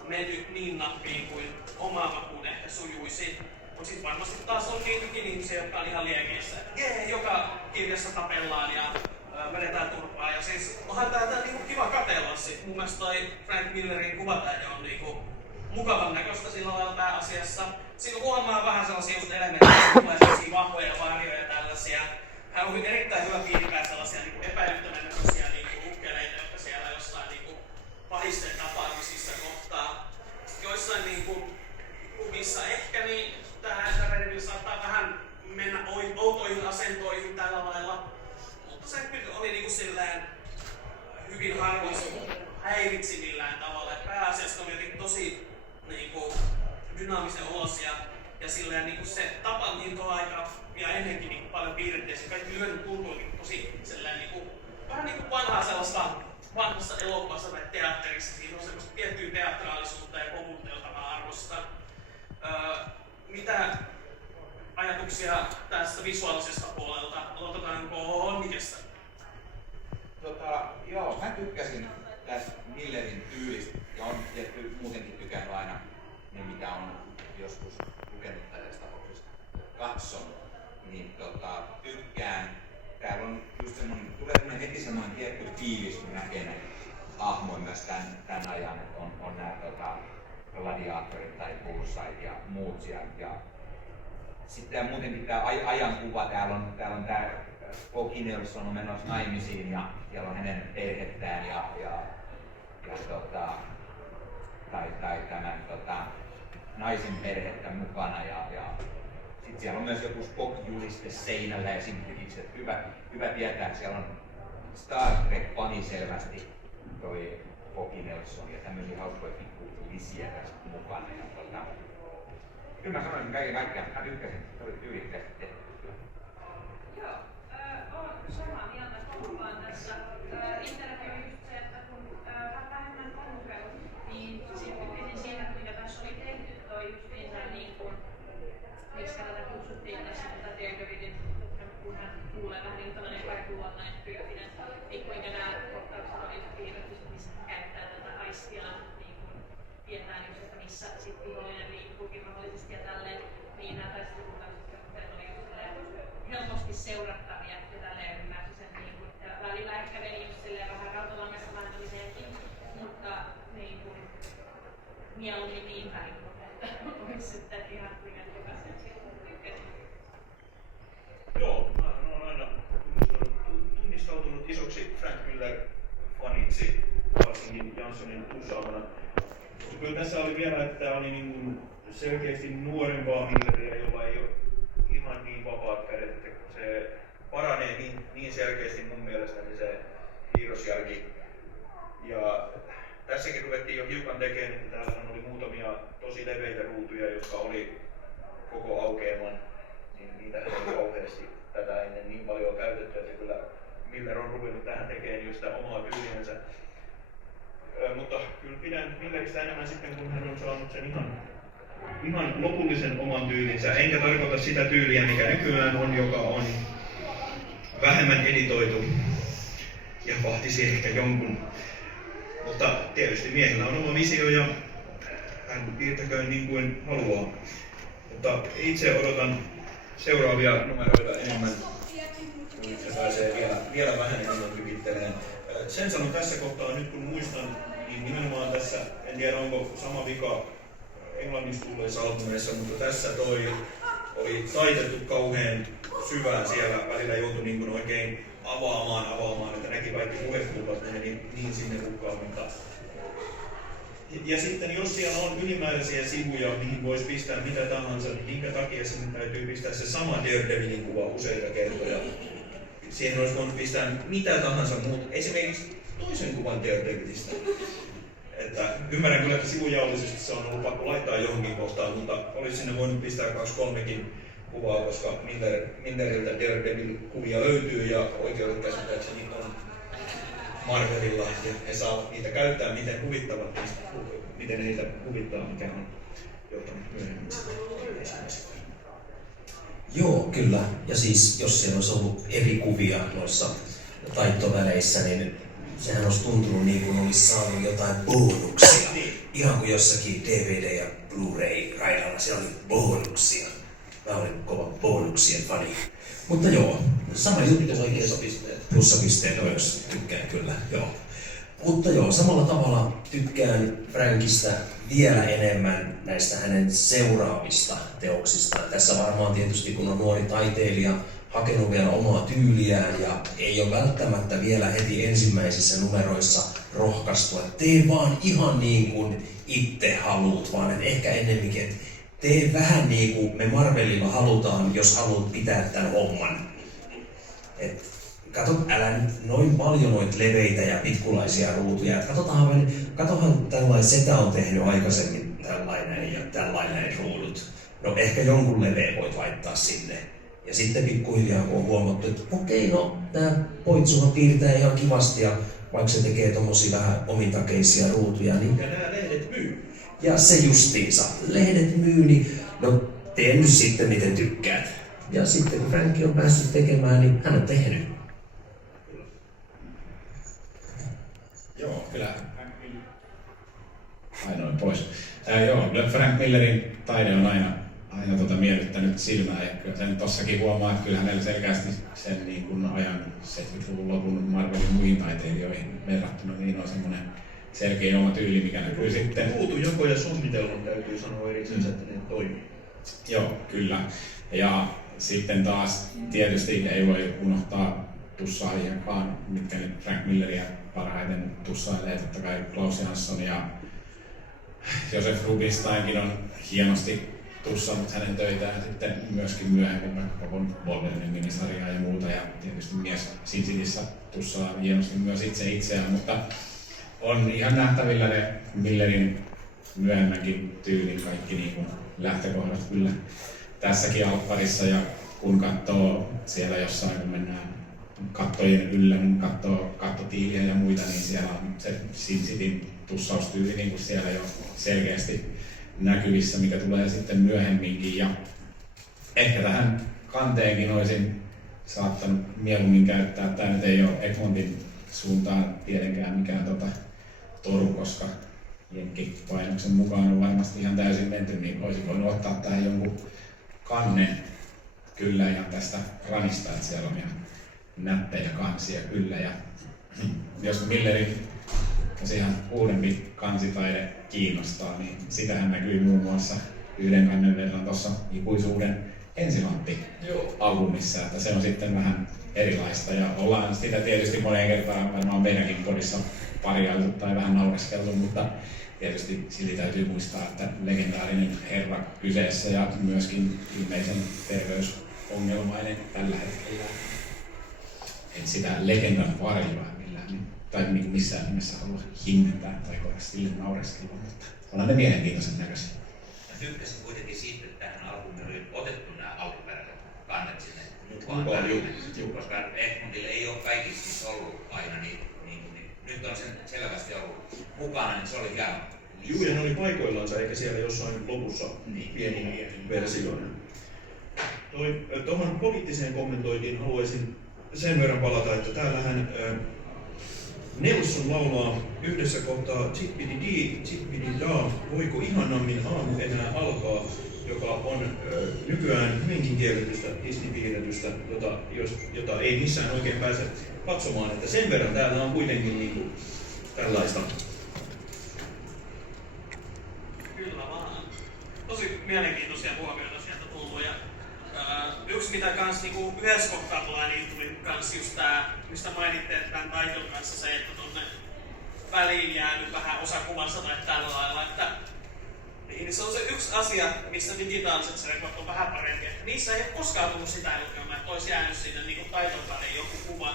mennyt niin nappiin kuin oma makuun ehkä sujuisi. Mut sit varmasti taas on niitäkin ihmisiä, jotka on ihan liekeissä. Joka kirjassa tapellaan ja vedetään turpaa. Ja siis onhan tää niinku kiva katsella sit. Mun mielestä toi Frank Millerin kuvatähde on niinku mukavan näköistä sillä lailla pääasiassa. Siinä huomaa vähän sellaisia just elementtejä, että tulee sellaisia vahvoja varjoja ja tällaisia. Hän on erittäin hyvä piirtää sellaisia niin epäilyttävän näköisiä niin ukkeleita, jotka siellä jossain niin pahisten tapaamisissa kohtaa. Joissain niin kuvissa ehkä niin tää Daredevil saattaa vähän mennä outoihin asentoihin tällä lailla. Mutta se kyllä oli niin silleen hyvin harvoin häiritsi millään tavalla. Pääasiassa oli jotenkin tosi niinku dynaamisen olosia ja silleen niinku se tapa niin tuo aika ja ennenkin niinku paljon piirrettiin. Kaikki lyönyt tuntuu niinku tosi silleen niinku vähän niinku vanhaa sellaista vanhassa elokuvassa tai teatterissa. Siinä on semmoista tiettyä teatraalisuutta ja kovuutta, jota mä arvostan. Mitä ajatuksia tästä visuaalisesta puolelta? Aloitetaanko Honnikestä? Joo, mä tykkäsin tästä Millerin tyylistä ja on tietty muutenkin tykännyt aina ne mitä on joskus lukenut tästä tapauksesta katsonut, niin tykkään. Täällä on just semmonen, tulee heti semmoinen tietty fiilis, kun näkee näitä hahmoja myös tän ajan, että on nää gladiaattorit tai bullseye ja muut siellä. Ja sitten muutenkin tää ajankuva, täällä on tää Poki Nelson on menossa naimisiin ja siellä on hänen perhettään tai tämän naisen perhettä mukana ja sitten siellä on myös joku Spock-juliste seinällä esimerkiksi, että hyvä tietää, että siellä on Star Trek-fani selvästi toi Poki Nelson ja tämmöisiä hauskoja pikkulisiä tässä mukana. Ja kyllä mä sanoisin kaiken kaikkiaan, mä tykkäsin, se oli tyylikkästi tehty. Joo, olen samaa mieltä kohdallaan tässä. Itselläkin on just se, että kun vähemmän on lukenut, niin sitten tykkäsin siitä, kuinka tässä oli tehty toi justiinsa niin kuin, miksi tätä kutsuttiin tässä Daredevilin, kun hän kuulee vähän niin tällainen kaikenlainen tyyppinen, niin kuinka nämä kohtaukset on just piirretty, missä hän käyttää tätä aistia, niin kuin tietää just, että missä sitten vihollinen liikkuu Johanssonin tussaamana. Mutta kyllä tässä oli vielä, että tämä oli niin kuin selkeästi nuorempaa Milleriä, jolla ei ole ihan niin vapaat kädet, että se paranee niin selkeästi mun mielestäni se piirrosjälki. Ja tässäkin ruvettiin jo hiukan tekemään, että täällä oli muutamia tosi leveitä ruutuja, jotka oli koko aukeaman, niin niitä ei kauheasti tätä ennen niin paljon käytetty, että kyllä Miller on ruvennut tähän tekemään just sitä omaa tyyliänsä. Mutta kyllä pidän Milleristä enemmän sitten, kun hän on saanut sen ihan lopullisen oman tyylinsä. Enkä tarkoita sitä tyyliä, mikä nykyään on, joka on vähemmän editoitu ja vahtisi ehkä jonkun. Mutta tietysti miehellä on oma visio ja hän piirtäköön niin kuin haluaa. Mutta itse odotan seuraavia numeroita enemmän. Se pääsee vielä vähän enemmän tykittelemään. Sen sanon tässä kohtaa, nyt kun muistan, niin nimenomaan tässä, en tiedä onko sama vika englanniksi tulleissa albumeissa, mutta tässä toi oli taitettu kauhean syvään siellä. Välillä joutui niin kuin oikein avaamaan, että näki kaikki puhekulmat, ne meni niin sinne mukaan. Ja sitten jos siellä on ylimääräisiä sivuja, mihin voisi pistää mitä tahansa, niin minkä takia sinne täytyy pistää se sama Daredevilin kuva useita kertoja. Siihen olisi voinut pistää mitä tahansa muuta, esimerkiksi toisen kuvan Daredevilistä. Että ymmärrän kyllä, että sivujaollisesti se on ollut pakko laittaa johonkin kohtaan, mutta olisi sinne voinut pistää 2-3kin kuvaa, koska Milleriltä Daredevil-kuvia löytyy ja oikeudet käsittääkseni on Marvelilla ja he saavat niitä käyttää miten huvittavat, miten heitä huvittaa, mikä on johtanut myöhemmin esimerkiksi. Joo, kyllä. Ja siis jos siellä olisi ollut eri kuvia noissa taittoväleissä, niin sehän olisi tuntunut niin kuin olisi saanut jotain bonuksia. Ihan kuin jossakin DVD- ja Blu-ray-raidalla siellä oli bonuksia. Mä olin kova bonuksien fani. Mutta joo, sama juttu plussapisteet myös tykkään kyllä, joo. Mutta joo, samalla tavalla tykkään Frankista vielä enemmän näistä hänen seuraavista teoksista. Tässä varmaan tietysti kun on nuori taiteilija hakenut vielä omaa tyyliään ja ei ole välttämättä vielä heti ensimmäisissä numeroissa rohkaistua, että tee vaan ihan niin kuin itse haluut, vaan että ehkä ennemminkin, että tee vähän niin kuin me Marvelilla halutaan, jos haluat pitää tämän homman. Et kato, älä nyt noin paljon noita leveitä ja pitkulaisia ruutuja. Katohan tällainen setä on tehnyt aikaisemmin tällainen ja tällainen ruudut. No ehkä jonkun leveä voit laittaa sinne. Ja sitten pikkuhiljaa kun on huomattu, että okei, no tää poitsuhan piirtää ihan kivasti ja vaikka se tekee tommosia vähän omitakeisia ruutuja, niin Ja nämä lehdet myy. ja se justiinsa. Lehdet myy, niin no tee nyt sitten miten tykkäät. Ja sitten kun Frank on päässyt tekemään, niin hän on tehnyt. Joo, kyllä. Ainoin pois. Joo, Frank Millerin taide on aina miellyttänyt silmää. Ja kyllä sen tossakin huomaa, että kyllä hänellä selkeästi sen niin kuin ajan 70-luvun lopun Marvelin muihin taiteilijoihin verrattuna niin on semmoinen selkeä oma tyyli, mikä näkyy sitten. Ruutujako ja suunnitelma täytyy sanoa erikseen, että ne toimii. Joo, kyllä. Ja sitten taas tietysti ei voi unohtaa tussaajiakaan, mitkä nyt Frank Milleria parhaiten tussailee. Totta kai Klaus Jansson ja Josef Rubinsteinkin on hienosti tussannut hänen töitään sitten myöskin myöhemmin, vaikka Wolverinein minisarjaa ja muuta. Ja tietysti mies Sin Cityssä tussaa hienosti myös itseään, mutta on ihan nähtävillä ne Millerin myöhemmänkin tyylin kaikki niin kuin lähtökohdat kyllä tässäkin alttarissa. Ja kun katsoo siellä jossain, kun mennään kattojen yllä, niin katsoo kattotiiliä ja muita, niin siellä on se Sin Cityn tussaustyyli niin kuin siellä jo selkeästi näkyvissä, mikä tulee sitten myöhemminkin. Ja ehkä tähän kanteenkin olisin saattanut mieluummin käyttää. Tämä nyt ei ole Egmontin suuntaan tietenkään mikään toru, koska jenkkipainoksen mukaan on varmasti ihan täysin menty, niin olisi voinut ottaa tähän jonkun kannen kyllä ihan tästä ranista, että siellä on ihan näppejä kansia kyllä. Ja jos Millerin ihan uudempi kansitaide kiinnostaa, niin sitähän näkyy muun muassa yhden kannen verran tuossa ikuisuuden Ensilappi albumissa, että se on sitten vähän erilaista ja ollaan sitä tietysti moneen kertaan varmaan meidänkin kodissa parjailtu tai vähän naureskeltu, mutta tietysti silti täytyy muistaa, että legendaarinen herra kyseessä ja myöskin ilmeisen terveysongelmainen tällä hetkellä. En sitä legendan varjoa millään tai missään nimessä halua himmentää tai kohdassa sille naureskella, mutta onhan ne mielenkiintoisen näköisiä. Mä tykkäsin kuitenkin siitä, että tähän albumiin oli otettu nämä alkuperäiset kannet sinne mukaan. Koska Egmontilla ei ole kaikissa siis ollut aina niin nyt on sen selvästi ollut mukana, niin se oli hieno. Juu, ja ne oli paikoillansa, eikä siellä jossain lopussa pieninä versioina. Tuohon poliittiseen kommentointiin haluaisin sen verran palata, että täällähän Nelson laulaa yhdessä kohtaa Zippidi-dee, Zippidi-daa, voiko ihanammin aamu enää alkaa, joka on nykyään hyvinkin kielletystä Disney-piirretystä, jota ei missään oikein pääse katsomaan, että sen verran täällä on kuitenkin niinku tällaista. Kyllä vaan. Tosi mielenkiintoisia huomioita sieltä tullut. Ja, yksi mitä kans niinku yhdessä kohtaa tulee, niin tuli kans just tää, mistä mainitte, että tämän taiton kanssa se, että tonne väliin jäänyt vähän osakuvassa tai tällä lailla, että niin se on se yksi asia, missä digitaaliset sarjakuvat on vähän parempi. Niissä ei ole koskaan tullut sitä ilkeämään, että olisi jäänyt sinne niin taiton väliin joku kuva.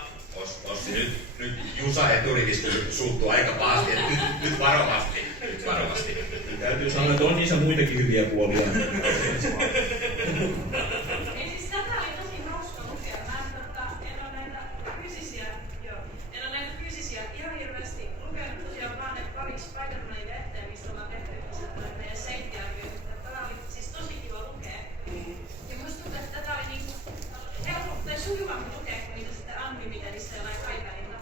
Ossi nyt Jusa eturivissä suuttuu aika pahasti, että nyt varovasti. Täytyy sanoa, että on niissä muitakin hyviä puolia. Ei siis tätä oli tosi hauska lukea. En ole näitä fyysisiä ihan hirveästi lukenut tosiaan vaan ne kaksi Spider-Manin lehteä, mistä ollaan tehty meidän seittiarvioita. Tätä oli siis tosi kiva lukea. Ja musta tuntuu, että tätä oli niinku helpompi tai sujuvampi lukea kuin niitä sitten Unlimitedissa jollain iPadilla.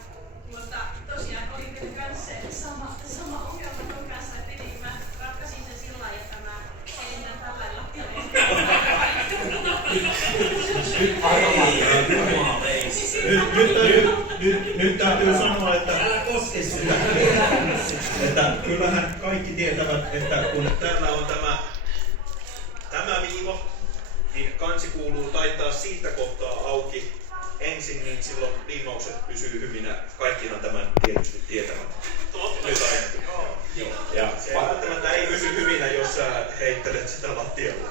Mutta tosiaan oli kyllä kans se sama ongelma ton kanssa, että mä ratkaisin sen sillä lailla, että mä heitän tällainen lattialle. Nyt täytyy sanoa, että älä koske sitä. Että kyllähän kaikki tietävät, että kun täällä on tämä viiva, niin kansi kuuluu taittaa siitä kohtaa auki ensin, niin silloin liimaukset pysyy hyvinä. Kaikkihan tämän tietysti tietävät. Nyt ainakin. Ja välttämättä ei pysy hyvinä, jos sä heittelet sitä lattialla.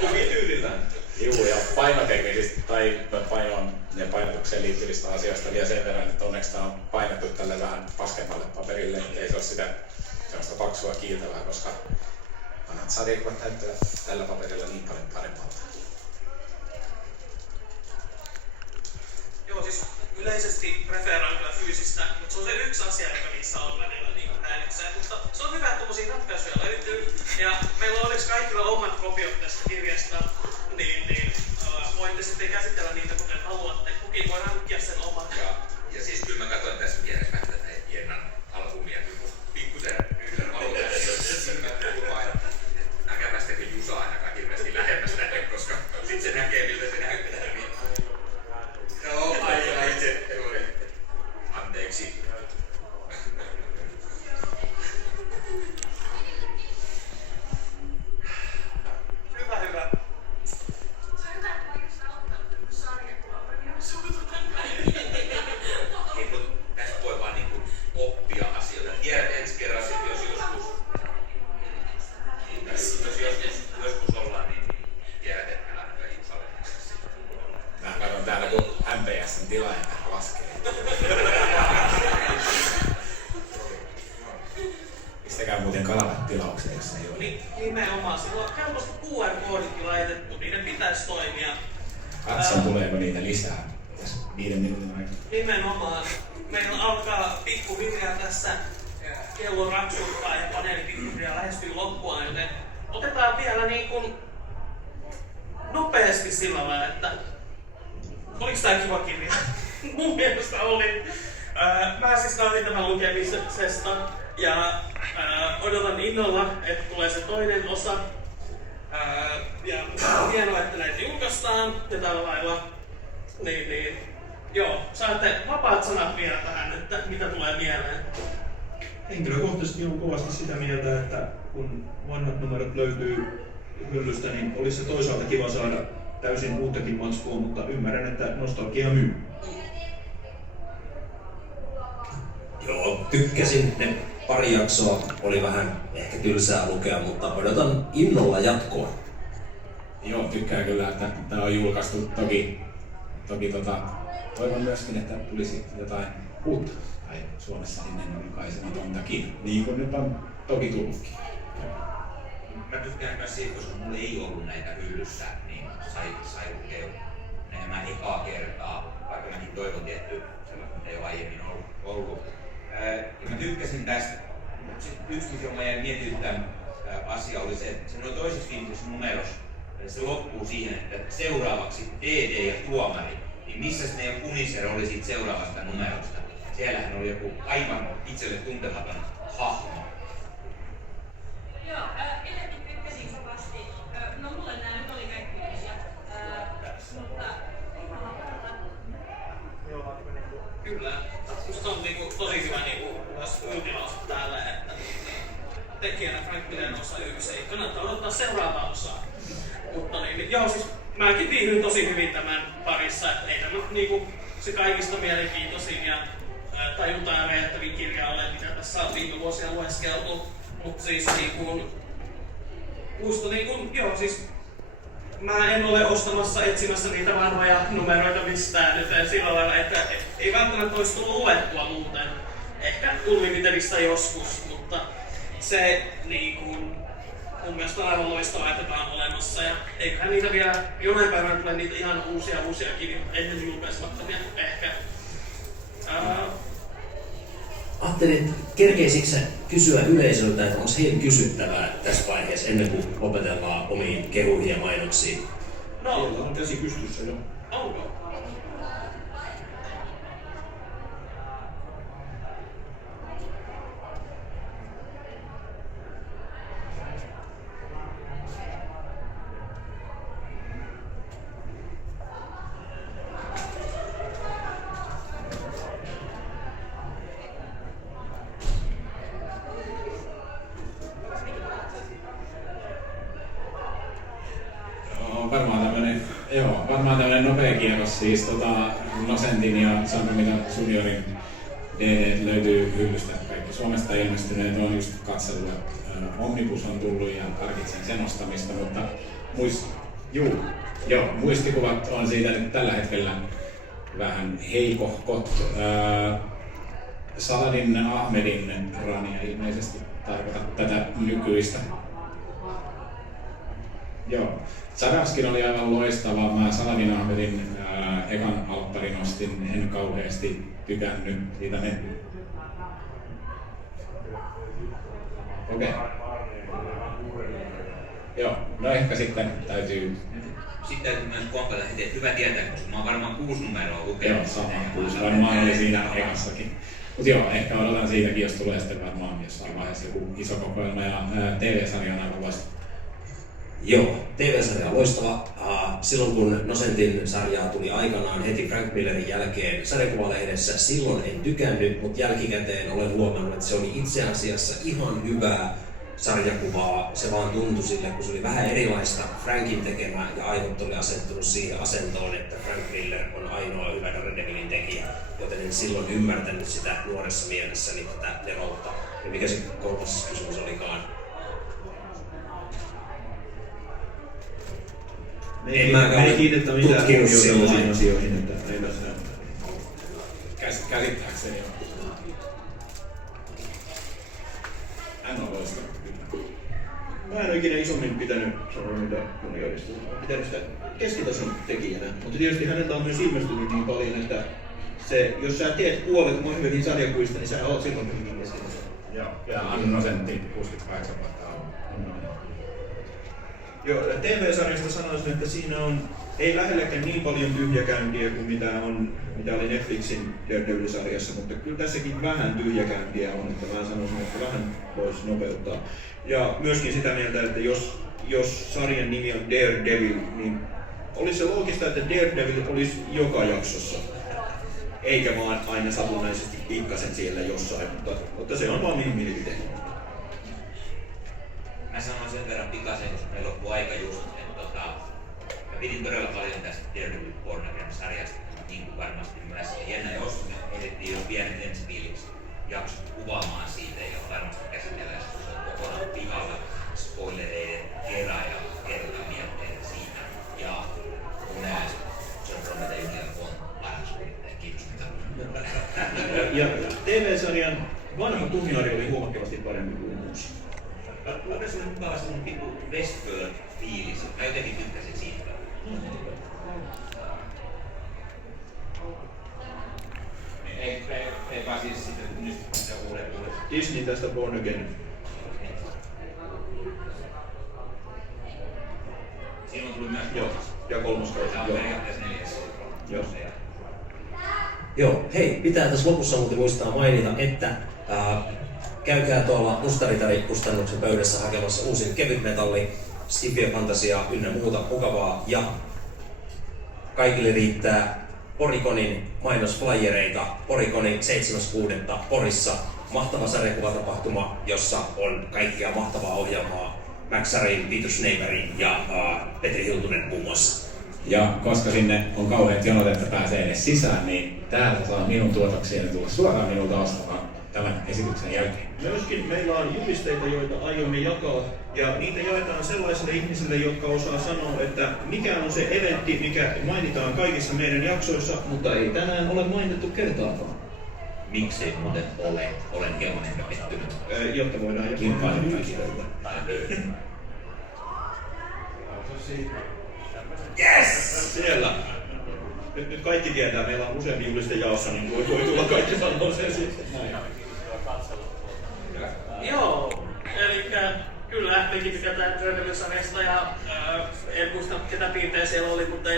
Kukin tyylillään. Juu, ja painoteknisistä tai painoon ja painotukseen liittyvistä asioista vielä sen verran, että onneksi tämä on painettu tälle vähän paskemmalle paperille, ei se ole sitä sellaista paksua kiiltävää, koska vanhat sarjakuvat näyttävät tällä paperilla niin paljon paremmalta. Joo, siis yleisesti preferoin kyllä fyysistä, mutta se on se yksi asia, joka niissä on välillä niin häiritsee. Mutta se on hyvä, että tommosia ratkaisuja löytyy. Ja meillä on onneksi kaikilla omat kopiot tästä kirjasta, niin voitte sitten käsitellä niitä kuten haluatte. Kukin voi hankkia sen omat. Ja siis kyllä mä katsoin tässä vieressä tätä Jennan albumia, kyllä musta pikkusen yhdellä haluaa, että mä kuulun aina näkemästäkö Jusa ainakaan hirveästi lähemmästä, koska sit se näkee miltä se näyttää. Joo, ai se oli. Anteeksi. Hyvä. Se on hyvä, että mä oon just aloittanut tämmönen sarjakuva. Mä suututan kaikille. Ei, mutta tässä voi vaan niinku oppia asioita. Tiedät ensi kerran sit, jos joskus ollaan, niin tiedät, että älä nyt Jusalle näistä. Mä katson täällä, kun MPS:n tilaajan laskee. Pistäkää muuten kanavat tilaukseen, jos ei ole. Niin, nimenomaan. Sillä on helposti QR-kooditkin laitettu, niiden pitäisi toimia. Katson, tuleeko niitä lisää 5 minuutin aikana. Nimenomaan. Meillä alkaa pikkuhiljaa tässä kello raksuttaa ja paneeli pikkuhiljaa lähestyy loppuaan, joten otetaan vielä niin kuin nopeasti sillä lailla, että oliks tää kiva kirja? Mun mielestä oli. Mä siis nautin tämän lukemisesta ja odotan innolla, että tulee se toinen osa. Ja hienoa, että näitä julkaistaan ja tällä lailla. Niin. Joo, saatte vapaat sanat vielä tähän, että mitä tulee mieleen. Henkilökohtaisesti olen kovasti sitä mieltä, että kun vanhat numerot löytyy hyllystä, niin olisi se toisaalta kiva saada täysin uuttakin matskua, mutta ymmärrän, että nostalgia myy. Joo, tykkäsin. Ne pari jaksoa oli vähän ehkä tylsää lukea, mutta odotan innolla jatkoa. Joo, tykkään kyllä, että tämä on julkaistu. Toki toivon myöskin, että tulisi jotain uutta. Tai Suomessa ennen julkaisematontakin, niin kuin nyt on toki tullutkin. Mä tykkään myös siitä, koska mulla ei ollut näitä hyllyssä, niin sai lukea enemmän ekaa kertaa, vaikka mäkin toivon tietty sellaista, mitä ei ole aiemmin ollut. Ja mä tykkäsin tästä. Yksi, mikä mä jäin mietityttämään asia oli se, että se toisessa viimeisessä numerossa se loppuu siihen, että seuraavaksi DD ja tuomari. Niin missäs meidän Punisher oli siitä seuraavasta numerosta? Siellähän oli joku aivan itselle tuntematon hahmo. Joo, itsekin tykkäsin kovasti. No mulle nää nyt oli kaikki hyviä. Mutta Kyllä. Musta on tosi hyvä uutilaus täällä, että tekijänä Frank Miller osa 1. Ei kannattaa odottaa seuraavaa osaa. Mutta joo, siis mäkin viihdyin tosi hyvin tämän parissa, että ei tämä se kaikista mielenkiintoisin ja tajuntaan räjähtävin kirja ole, mitä tässä on viime vuosia lueskeltu. Mut siis musta joo siis mä en ole ostamassa etsimässä niitä vanhoja numeroita mistään nyt sillä lailla, että ei välttämättä olisi tullut luettua muuten. Ehkä Unlimitedistä joskus, mutta se mun mielestä on aivan loistavaa, että tää on olemassa. Ja eiköhän niitä vielä jonain päivänä tule niitä ihan uusia kirjoja ennen julkaisemattomia ehkä. Ajattelin, että kerkeisikö sä kysyä yleisöltä, että onko heillä kysyttävää tässä vaiheessa ennen kuin lopetellaan omiin kehuihin ja mainoksiin? No, on käsi pystyssä jo. Onko? Varmaan tämmönen nopea kierros siis Nocentin ja Sanromita Juniorin DD löytyy hyllystä. Kaikki Suomesta ilmestyneet on just katsellut, Omnibus on tullut ja harkitsen sen ostamista, mutta muistikuvat on siitä nyt tällä hetkellä vähän heikohkot. Saladin Ahmedin rania ilmeisesti tarkoita tätä nykyistä. Joo. Sadaskin oli aivan loistava. Mä Saladin Ahmedin ekan alttarin ostin, en kauheasti tykännyt siitä Okei. Joo, no ehkä sitten täytyy... Sitten täytyy myös kompata heti, että hyvä tietää, koska mä oon varmaan 6 numeroa lukenut. Joo, sama. 6 varmaan oli siinä ekassakin. Mut joo, ehkä odotan siitäkin, jos tulee sitten varmaan jossain vaiheessa joku iso kokoelma ja TV-sarja on aivan loistava. Joo, TV-sarja on loistava. Silloin kun Nocentin sarjaa tuli aikanaan heti Frank Millerin jälkeen sarjakuvalehdessä, silloin en tykännyt, mutta jälkikäteen olen huomannut, että se oli itse asiassa ihan hyvää sarjakuvaa. Se vaan tuntui sille, kun se oli vähän erilaista Frankin tekemää ja aivot oli asettunut siihen asentoon, että Frank Miller on ainoa hyvä Daredevilin tekijä, joten en silloin ymmärtänyt sitä nuoressa mielessäni tätä neroutta. Ja mikä se kolmas kysymys olikaan? Me ei kiinnitä mitään huomioon sellaisiin asioihin, että ei tässä... Käsittääkseni on. Hän on loistava. Mä en ole ikinä isommin pitänyt Sanromita Juniorista. Olen pitänyt sitä keskitason tekijänä, mutta tietysti häneltä on myös ilmestynyt niin paljon, että jos sä teet puolet Marvelin sarjakuvista, niin sä oot silloin hyvin keskitason. Joo, ja Nocentin 68 vuotta on. Joo, TV-sarjasta sanoisin, että siinä ei lähelläkään niin paljon tyhjäkäyntiä kuin mitä oli Netflixin Daredevil-sarjassa, mutta kyllä tässäkin vähän tyhjäkäyntiä on, että mä sanoisin, että vähän voisi nopeuttaa. Ja myöskin sitä mieltä, että jos sarjan nimi on Daredevil, niin olisi se loogista, että Daredevil olisi joka jaksossa. Eikä vaan aina satunnaisesti pikkasen siellä jossain, mutta se on vaan minun mielipiteeni. Mä sanon sen verran pikaisen, koska meillä loppuu aika just, että mä pidin todella paljon tästä Daredevil Born Again-sarjasta, niin kuin varmasti myös Jenna ja Ossi, me edettiin jo pienet ensifiiliksi jaksot kuvaamaan siitä ja varmasti käsitellään se, kun se on kokonaan pihalla spoilereiden kerran ja kerrotaan mietteitä siitä. Ja mun mielestä John Romita Jr. on paras yrittäjä. Kiitos mitä. Ja TV-sarjan vanha Tumiari oli huomattavasti parempi kuin uusi. Mulla on sellainen mukava sellainen pikku Westworld-fiilis. Mä jotenkin tykkäsin siitä. Ei vaan siis sitten nyt se uudet. Disney tästä Born Again. Siinä on tullut myös Joo, ja kolmoskausi. Tämä on Joo. periaatteessa 4. Joo. Joo, hei, pitää tässä lopussa muuten muistaa mainita, että käykää tuolla Mustaritari-kustannuksen pöydässä hakemassa uusin kevytmetalli, Stiffia Fantasia ynnä muuta mukavaa, ja kaikille riittää Porygonin mainosflyereita. Porygoni 7.6. Porissa mahtava sarjakuvatapahtuma, jossa on kaikkea mahtavaa ohjelmaa. Max Sarin, Peter Schneeberg ja Petri Hiltunen muun muassa. Ja koska sinne on kauheat jonot, että pääsee edes sisään, niin täältä saa minun tuotoksieni tulla suoraan minulta ostamaan tämän esityksen jälkeen. Myöskin meillä on julisteita, joita aiomme jakaa, ja niitä jaetaan sellaisille ihmisille, jotka osaa sanoa, että mikä on se eventti, mikä mainitaan kaikissa meidän jaksoissa, mutta ei tänään ole mainittu kertaakaan. Miksei muuten ole? Olen hieman ehkä pettynyt. Jotta voidaan jakaa Kilpailu julisteita. Yes! Siellä. Nyt kaikki tietää, meillä on useampi juliste jaossa, niin voi tulla kaikki sanoa sen sitten. Joo, eli kyllä mekin tykätään Daredevil-sarjasta ja en muista ketä piirtejä siellä oli, mutta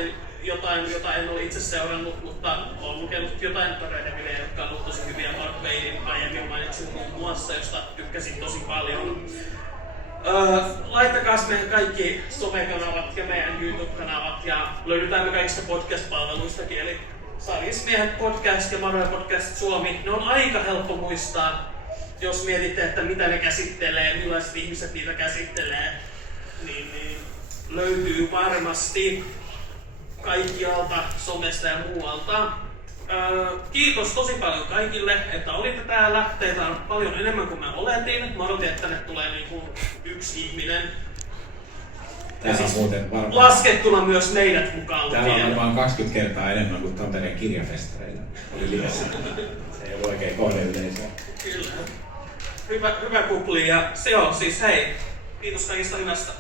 jotain en ole itse seurannut, mutta olen lukenut jotain Daredevilia, jotka on ollut tosi hyviä. Mark Waidin aiemmin mainitsin muun muassa, josta tykkäsin tosi paljon. Laittakaa meidän kaikki somekanavat ja meidän YouTube-kanavat ja löydetään kaikista podcast-palveluistakin, eli Sarjismiehet podcast ja Marvel podcast Suomi. Ne on aika helppo muistaa, jos mietitte, että mitä ne käsittelee, millaiset ihmiset niitä käsittelee, niin löytyy varmasti kaikkialta somesta ja muualta. Kiitos tosi paljon kaikille, että olitte täällä. Teitä on paljon enemmän kuin mä oletin. Mä odotin, että tänne tulee niinku yksi ihminen. Täällä on muuten varmaan, Laskettuna myös meidät mukaan täällä on lukien. varmaan 20 kertaa enemmän kuin Tampereen kirjafestareilla. Oli livessä. Se ei ollut oikein kohdeyleisöä. Kyllä. Hyvä kupli ja se on siis hei. Kiitos kaikista hyvästä.